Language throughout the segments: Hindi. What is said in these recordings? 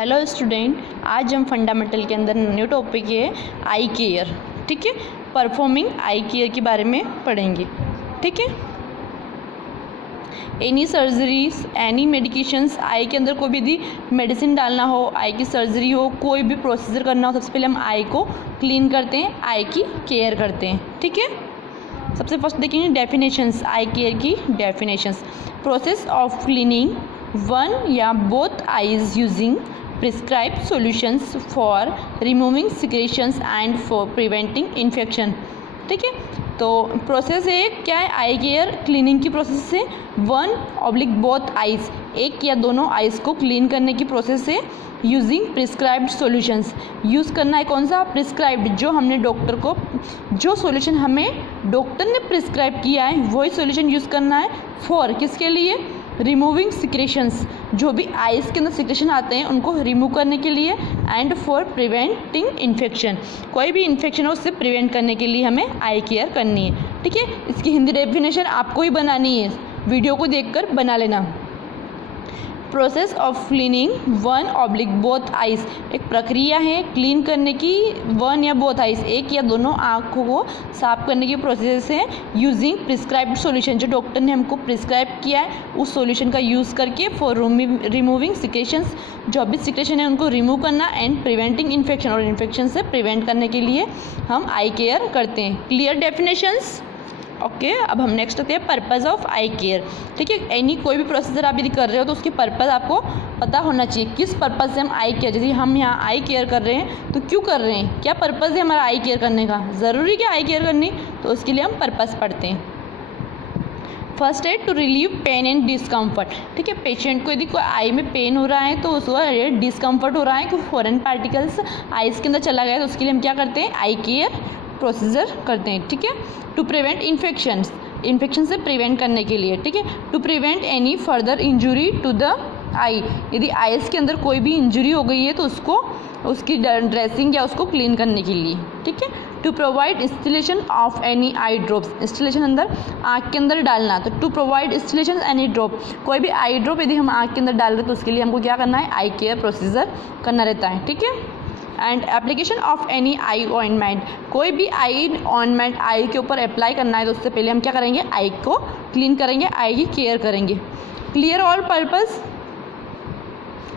हेलो स्टूडेंट, आज हम फंडामेंटल के अंदर न्यू टॉपिक है आई केयर। ठीक है, परफॉर्मिंग आई केयर के बारे में पढ़ेंगे। ठीक है, एनी सर्जरीज, एनी मेडिकेशंस, आई के अंदर कोई भी यदि मेडिसिन डालना हो, आई की सर्जरी हो, कोई भी प्रोसीजर करना हो, सबसे पहले हम आई को क्लीन करते हैं, आई की केयर करते हैं। ठीक है, सबसे फर्स्ट देखेंगे डेफिनेशंस, आई केयर की definitions. Process of cleaning one या both eyes using prescribed solutions for removing secretions and for preventing infection। ठीक है, तो प्रोसेस है क्या है, आई केयर क्लीनिंग की प्रोसेस है। वन ऑब्लिक बोथ आइज, एक या दोनों आइज को क्लीन करने की प्रोसेस है। यूजिंग प्रिस्क्राइब्ड सॉल्यूशंस, यूज़ करना है कौन सा, प्रिस्क्राइब्ड, जो हमने डॉक्टर को, जो सॉल्यूशन हमें डॉक्टर ने प्रिस्क्राइब किया है वही सॉल्यूशन यूज़ करना है। फॉर, किसके लिए, रिमूविंग सिक्रेशंस, जो भी आइज़ के अंदर सिक्रेशन आते हैं उनको रिमूव करने के लिए। एंड फॉर प्रिवेंटिंग इन्फेक्शन, कोई भी इन्फेक्शन हो उससे प्रिवेंट करने के लिए हमें आई केयर करनी है। ठीक है, इसकी हिंदी डेफिनेशन आपको ही बनानी है, वीडियो को देखकर बना लेना। Process of cleaning one oblique both eyes, एक प्रक्रिया है क्लीन करने की वन या बोथ आइज, एक या दोनों आँखों को साफ करने की प्रोसेस है। यूजिंग प्रिस्क्राइब्ड सॉल्यूशन, जो डॉक्टर ने हमको प्रिस्क्राइब किया है उस सॉल्यूशन का यूज़ करके। फॉर रिमूविंग सिक्रेशंस, जो भी सिक्रेशन है उनको रिमूव करना। एंड प्रिवेंटिंग इन्फेक्शन, और इन्फेक्शन से प्रिवेंट करने के लिए हम आई केयर करते हैं। Clear definitions. ओके, अब हम नेक्स्ट होते हैं पर्पज़ ऑफ आई केयर। ठीक है, एनी कोई भी प्रोसीजर आप यदि कर रहे हो तो उसके पर्पज़ आपको पता होना चाहिए, किस पर्पज़ से हम आई केयर, जैसे हम यहाँ आई केयर कर रहे हैं तो क्यों कर रहे हैं, क्या पर्पज़ है हमारा आई केयर करने का, ज़रूरी क्या आई केयर करनी, तो उसके लिए हम पर्पज़ पढ़ते हैं। फर्स्ट है to relieve pain and discomfort. ठीक है, पेशेंट को यदि कोई आई में पेन हो रहा है तो उसको डिस्कम्फर्ट हो रहा है, कोई फॉरेन पार्टिकल्स आइज़ के अंदर चला गया, तो उसके लिए हम क्या करते हैं, आई केयर प्रोसीजर करते हैं। ठीक है, टू प्रिवेंट इन्फेक्शंस, इन्फेक्शन से प्रिवेंट करने के लिए। ठीक है, to prevent any further injury to the eye, यदि आइज़ के अंदर कोई भी इंजुरी हो गई है तो उसको, उसकी ड्रेसिंग या उसको क्लीन करने के लिए। ठीक है, to provide installation of any eye drops, installation अंदर आँख के अंदर डालना, तो to provide installation any drop, कोई भी आई ड्रॉप यदि हम आँख के अंदर डाल रहे तो उसके लिए हमको क्या करना है, आई केयर प्रोसीजर करना रहता है। ठीक है, and application of any I ointment, कोई भी आई ऑइंटमेंट आई के ऊपर अप्लाई करना है तो उससे पहले हम क्या करेंगे, आई को क्लीन करेंगे, आई की केयर करेंगे। Clear all purpose.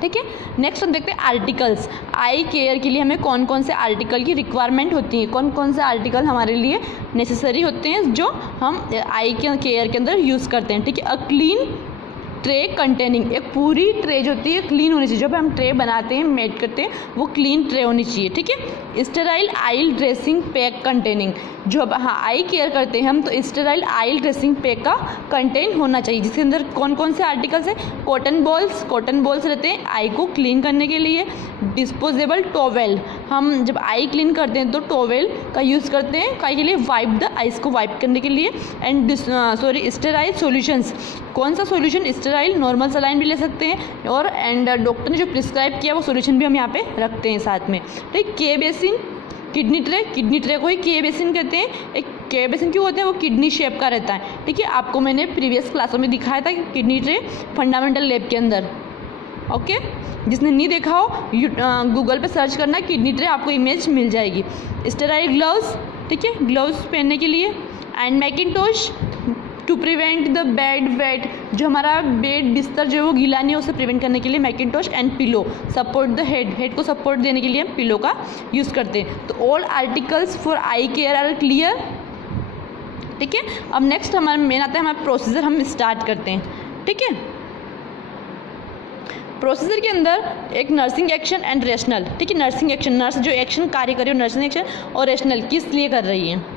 ठीक है, नेक्स्ट हम देखते हैं आर्टिकल्स। आई केयर के लिए हमें कौन कौन से आर्टिकल की रिक्वायरमेंट होती है, कौन कौन से आर्टिकल हमारे लिए नेसेसरी होते हैं जो हम आई के केयर के अंदर यूज़ करते हैं। ठीक है, अ क्लीन ट्रे कंटेनिंग, एक पूरी ट्रे जो होती है क्लीन होनी चाहिए, जब हम ट्रे बनाते हैं मेड करते हैं वो क्लीन ट्रे होनी चाहिए। ठीक है, स्टेराइल आइल ड्रेसिंग पैक कंटेनिंग, जो हाँ आई केयर करते हैं हम तो स्टेराइल आइल ड्रेसिंग पैक का कंटेन होना चाहिए, जिसके अंदर कौन कौन से आर्टिकल्स हैं, कॉटन बॉल्स, कॉटन बॉल्स रहते हैं आई को क्लीन करने के लिए। डिस्पोजेबल टॉवेल, हम जब आई क्लीन करते हैं तो टॉवेल का यूज़ करते हैं काहे के लिए, वाइप द आइस को वाइप करने के लिए। एंड स्टेराइल सॉल्यूशंस, कौन सा सॉल्यूशन, स्टेराइल, नॉर्मल सलाइन भी ले सकते हैं, और एंड डॉक्टर ने जो प्रिस्क्राइब किया वो सॉल्यूशन भी हम यहाँ पे रखते हैं साथ में। ठीक, के basin, kidney tray, kidney tray को ही के बेसिन कहते हैं। एक के बेसिन क्यों होते हैं, वो किडनी शेप का रहता है। ठीक है, आपको मैंने प्रीवियस क्लासों में दिखाया था किडनी ट्रे फंडामेंटल लैब के अंदर। ओके, जिसने नहीं देखा हो गूगल पे सर्च करना किडनी ट्रे, आपको इमेज मिल जाएगी। स्टेराइल ग्लव्स, ठीक है, ग्लव्स पहनने के लिए। And mackintosh, to prevent the bed wet, जो हमारा बेड बिस्तर जो है वो गीला नहीं है उसे प्रिवेंट करने के लिए Macintosh. And pillow, support the head, head को सपोर्ट देने के लिए हम पिलो का यूज़ करते हैं। तो all articles for eye care are clear. ठीक है, अब नेक्स्ट हमारा मेन आता है, हमारा प्रोसीजर हम स्टार्ट करते हैं। ठीक है, प्रोसीजर के अंदर एक नर्सिंग एक्शन एंड रेशनल। ठीक है, नर्सिंग एक्शन, नर्स जो एक्शन कार्य कर रही हो नर्सिंग एक्शन, और रेशनल किस लिए कर रही है।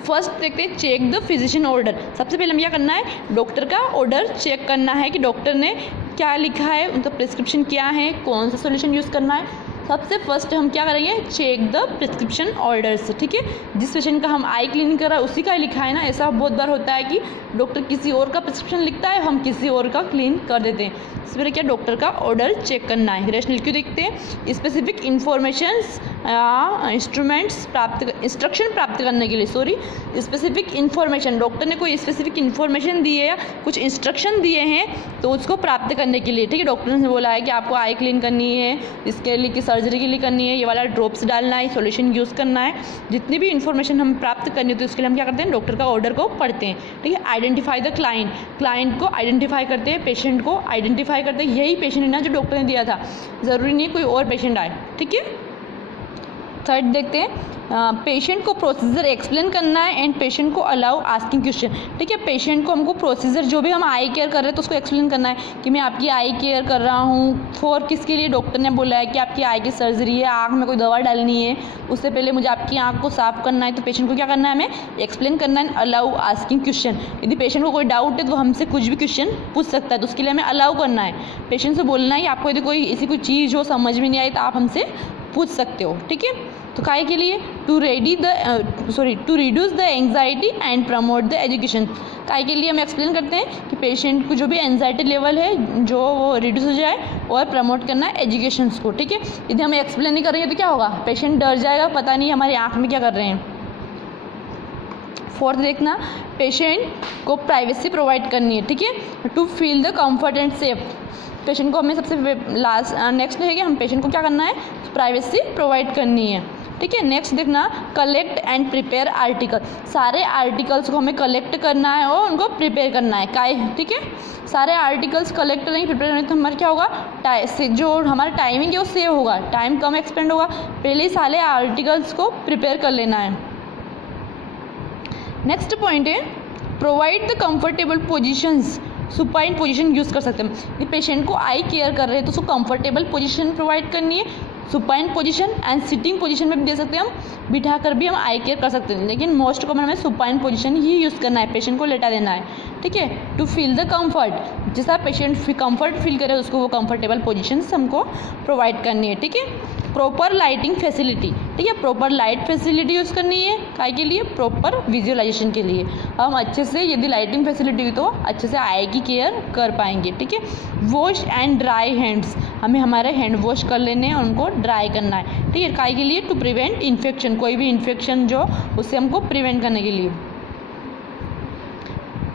फर्स्ट देखते हैं चेक द फिजिशियन ऑर्डर, सबसे पहले हमें क्या करना है, डॉक्टर का ऑर्डर चेक करना है कि डॉक्टर ने क्या लिखा है, उनका प्रिस्क्रिप्शन क्या है, कौन सा सॉल्यूशन यूज़ करना है। सबसे फर्स्ट हम क्या करेंगे, चेक द प्रिस्क्रिप्शन ऑर्डर्स। ठीक है, जिस पेशेंट का हम आई क्लीन कर रहा है उसी का लिखा है ना, ऐसा बहुत बार होता है कि डॉक्टर किसी और का प्रिस्क्रिप्शन लिखता है, हम किसी और का क्लीन कर देते हैं। इसमें क्या, डॉक्टर का ऑर्डर चेक करना है। रेशनल क्यों देखते हैं, स्पेसिफिक इन्फॉर्मेशंस इंस्ट्रक्शन प्राप्त करने के लिए स्पेसिफिक इन्फॉर्मेशन, डॉक्टर ने कोई स्पेसिफिक इन्फॉर्मेशन दी है या कुछ इंस्ट्रक्शन दिए हैं तो उसको प्राप्त करने के लिए, ठीक है। डॉक्टर ने बोला है कि आपको आई क्लीन करनी है, इसके लिए कि सर्जरी के लिए करनी है, ये वाला ड्रॉप्स डालना है, सॉल्यूशन यूज़ करना है, जितनी भी इन्फॉर्मेशन हम प्राप्त करनी है तो इसके लिए हम क्या करते हैं, डॉक्टर का ऑर्डर को पढ़ते हैं, ठीक है। आइडेंटिफाई द क्लाइंट को आइडेंटिफाई करते हैं, पेशेंट को आइडेंटिफाई करते हैं, यही पेशेंट है ना जो डॉक्टर ने दिया था, ज़रूरी नहीं है कोई और पेशेंट आए, ठीक है। थर्ड देखते हैं, पेशेंट को प्रोसीजर एक्सप्लेन करना है एंड पेशेंट को अलाउ आस्किंग क्वेश्चन, ठीक है। पेशेंट को हमको प्रोसीजर जो भी हम आई केयर कर रहे हैं तो उसको एक्सप्लेन करना है कि मैं आपकी आई केयर कर रहा हूँ फॉर किसके लिए, डॉक्टर ने बोला है कि आपकी आई की सर्जरी है, आँख में कोई दवा डालनी है, उससे पहले मुझे आपकी आँख को साफ करना है, तो पेशेंट को क्या करना है, हमें एक्सप्लेन करना है, अलाउ आस्किंग क्वेश्चन। यदि पेशेंट को कोई डाउट है तो हमसे कुछ भी क्वेश्चन पूछ सकता है, तो उसके लिए हमें अलाउ करना है, पेशेंट से बोलना है कि आपको यदि कोई ऐसी कोई चीज़ हो समझ में नहीं आई तो आप हमसे पूछ सकते हो, ठीक है। तो काहे के लिए, to reduce the anxiety and promote the education. काहे के लिए हम एक्सप्लेन करते हैं कि पेशेंट को जो भी एंग्जाइटी लेवल है जो वो रिड्यूस हो जाए और प्रमोट करना है एजुकेशन को, ठीक है। यदि हम एक्सप्लेन नहीं करेंगे तो क्या होगा, पेशेंट डर जाएगा, पता नहीं हमारी आँख में क्या कर रहे हैं। फोर्थ देखना, पेशेंट को प्राइवेसी प्रोवाइड करनी है, ठीक है, to feel the comfort and safe. Patient को हमें सबसे नेक्स्ट है कि हम पेशेंट को क्या करना है, प्राइवेसी प्रोवाइड करनी है, ठीक है। नेक्स्ट देखना, कलेक्ट एंड प्रिपेयर आर्टिकल। सारे आर्टिकल्स को हमें कलेक्ट करना है और उनको प्रिपेयर करना है, ठीक है। सारे आर्टिकल्स कलेक्ट नहीं प्रिपेयर नहीं तो हमारा क्या होगा, जो हमारा टाइमिंग है वो सेव होगा, टाइम कम एक्सपेंड होगा। पहले ही सारे आर्टिकल्स को प्रिपेयर कर लेना है। नेक्स्ट पॉइंट है, provide the comfortable positions. Supine position use कर सकते हैं, ये पेशेंट को आई केयर कर रहे हैं तो उसको कंफर्टेबल पोजीशन प्रोवाइड करनी है, supine position and sitting position में भी दे सकते हैं, हम बिठा कर भी हम आई केयर कर सकते हैं, लेकिन मोस्ट कॉमन हमें सुपाइन पोजीशन ही यूज़ करना है, पेशेंट को लेटा देना है, ठीक है। टू फील द कंफर्ट, जैसा पेशेंट कंफर्ट फील करे उसको वो कंफर्टेबल पोजीशन हमको प्रोवाइड करनी है, ठीक है। प्रॉपर लाइटिंग फैसिलिटी, ठीक है, प्रॉपर लाइट फैसिलिटी यूज़ करनी है, काय के लिए, प्रॉपर विजुअलाइजेशन के लिए। हम अच्छे से यदि लाइटिंग फैसिलिटी हुई तो अच्छे से आई की केयर कर पाएंगे, ठीक है। वॉश एंड ड्राई हैंड्स, हमें हमारे हैंड वॉश कर लेने हैं, उनको ड्राई करना है, ठीक है, काय के लिए, टू प्रिवेंट इन्फेक्शन, कोई भी इन्फेक्शन जो उससे हमको प्रिवेंट करने के लिए।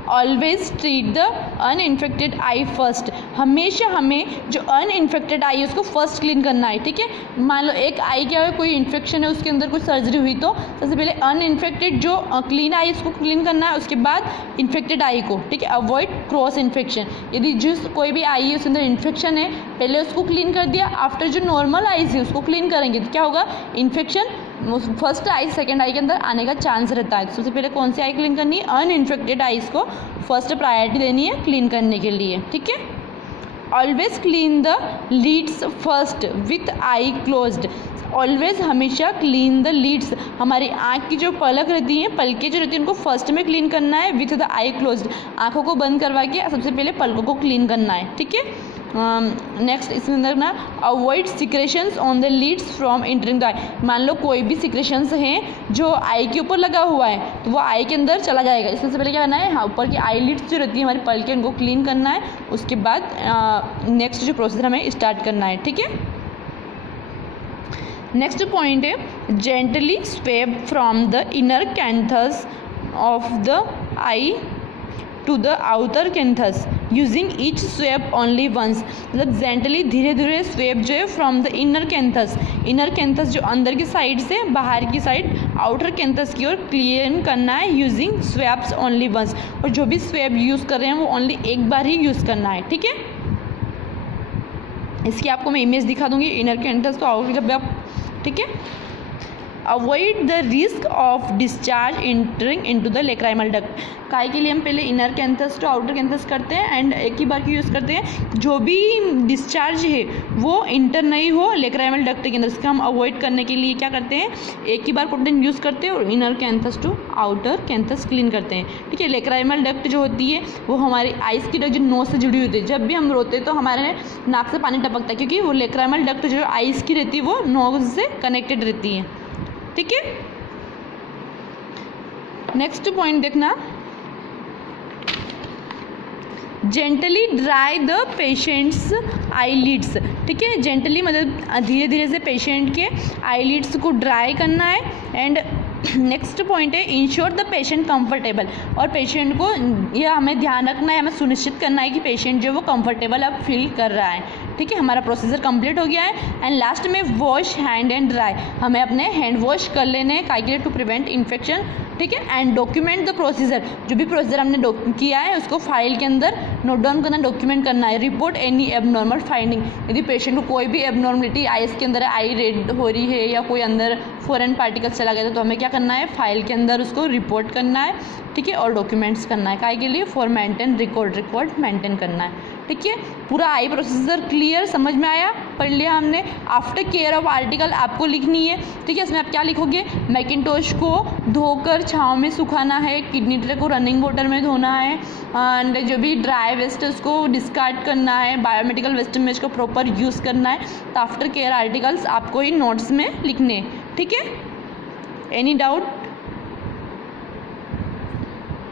Always treat the uninfected I first, हमेशा हमें जो अनइन्फेक्टेड आई है उसको फर्स्ट क्लीन करना है, ठीक है। मान लो एक आई क्या है, कोई इन्फेक्शन है, उसके अंदर कुछ सर्जरी हुई तो सबसे पहले अनइन्फेक्टेड जो क्लीन आई उसको क्लीन करना है, उसके बाद इन्फेक्टेड आई को, ठीक है। अवॉइड क्रॉस इन्फेक्शन, यदि जिस कोई भी आई है उसके अंदर इन्फेक्शन है, पहले उसको क्लीन कर दिया, आफ्टर जो नॉर्मल आई है उसको क्लीन करेंगे तो क्या होगा, infection first I second I के अंदर आने का चांस रहता है। तो सबसे पहले कौन सी आई क्लीन करनी है, अनइन्फेक्टेड आईज को फर्स्ट प्रायोरिटी देनी है क्लीन करने के लिए, ठीक है। Always clean the lids first with eye closed, always हमेशा क्लीन द लीड्स, हमारी आँख की जो पलक रहती हैं, पलकें जो रहती हैं उनको फर्स्ट में क्लीन करना है, विथ द आई क्लोज्ड, आँखों को बंद करवा के सबसे पहले पलकों को क्लीन करना है, ठीक है। नेक्स्ट इसके अंदर ना, avoid secretions on the lids from entering the eye, मान लो कोई भी सिक्रेशंस हैं जो आई के ऊपर लगा हुआ है तो वो आई के अंदर चला जाएगा, इसमें से पहले क्या करना है, ऊपर की आई लीड्स जो रहती है हमारी पलकें उनको क्लीन करना है, उसके बाद नेक्स्ट जो प्रोसेस हमें स्टार्ट करना है, ठीक है। नेक्स्ट पॉइंट है, gently swab from the inner canthus of the eye to the outer canthus using each swab only once, मतलब जेंटली धीरे धीरे स्वेप जो है फ्रॉम द इनर कैंथस जो अंदर की साइड से बाहर की साइड आउटर कैंथस की ओर क्लीन करना है, यूजिंग स्वेप्स ओनली वंस, और जो भी स्वेप यूज़ कर रहे हैं वो ओनली एक बार ही यूज़ करना है, ठीक है। इसकी आपको मैं इमेज दिखा दूंगी, इनर कैंथस तो आउटर जब आप, ठीक है। Avoid the risk of discharge entering into the lacrimal duct, काय के लिए हम पहले inner canthus to outer canthus करते हैं एंड एक ही बार की यूज़ करते हैं, जो भी डिस्चार्ज है वो इंटर नहीं हो लेक्राइमल डक्ट के अंदर, इसका हम अवॉइड करने के लिए क्या करते हैं, एक ही बार प्रोटीन यूज़ करते हैं और inner canthus to outer canthus clean करते हैं, ठीक है। लेक्राइमल डक्ट जो होती है वो हमारी आइस की डक्ट जो नोज से जुड़ी होती है, जब भी हम रोते हैं तो हमारे नाक से पानी टपकता है, क्योंकि वो लेक्राइमल डक्ट जो आइस की रहती है वो नोज से कनेक्टेड रहती है, ठीक है। नेक्स्ट पॉइंट देखना, gently dry the patients eyelids, ठीक है, जेंटली मतलब धीरे धीरे से पेशेंट के आईलिड्स को ड्राई करना है। एंड नेक्स्ट पॉइंट है इंश्योर द पेशेंट कंफर्टेबल, और पेशेंट को यह हमें ध्यान रखना है, हमें सुनिश्चित करना है कि पेशेंट जो वो कंफर्टेबल अब फील कर रहा है, ठीक है। हमारा प्रोसीजर कंप्लीट हो गया है। एंड लास्ट में वॉश हैंड एंड ड्राई, हमें अपने हैंड वॉश कर लेने हैं, काहे के लिए, टू प्रिवेंट इन्फेक्शन, ठीक है। एंड डॉक्यूमेंट द प्रोसीजर, जो भी प्रोसीजर हमने किया है उसको फाइल के अंदर नोट डाउन करना, डॉक्यूमेंट करना है। रिपोर्ट एनी एबनॉर्मल फाइंडिंग, यदि पेशेंट को कोई भी एबनॉर्मलिटी आईज के अंदर आई रेड हो रही है या कोई अंदर फॉरेन पार्टिकल्स चला गया तो हमें क्या करना है, फाइल के अंदर उसको रिपोर्ट करना है, ठीक है, और डॉक्यूमेंट्स करना है, काहे के लिए, फॉर मेंटेन रिकॉर्ड मेंटेन करना है, ठीक है। पूरा आई प्रोसीजर क्लियर समझ में आया, पढ़ लिया हमने। आफ्टर केयर ऑफ आर्टिकल आपको लिखनी है, ठीक है। इसमें आप क्या लिखोगे, मैकिंटोश को धोकर छांव में सुखाना है, किडनी ट्रे को रनिंग वाटर में धोना है, एंड जो भी ड्राई वेस्ट है उसको डिस्कार्ड करना है, बायोमेडिकल वेस्ट में इसको प्रॉपर यूज़ करना है। तो आफ्टर केयर आर्टिकल्स आपको इन नोट्स में लिखने, ठीक है। Any doubt?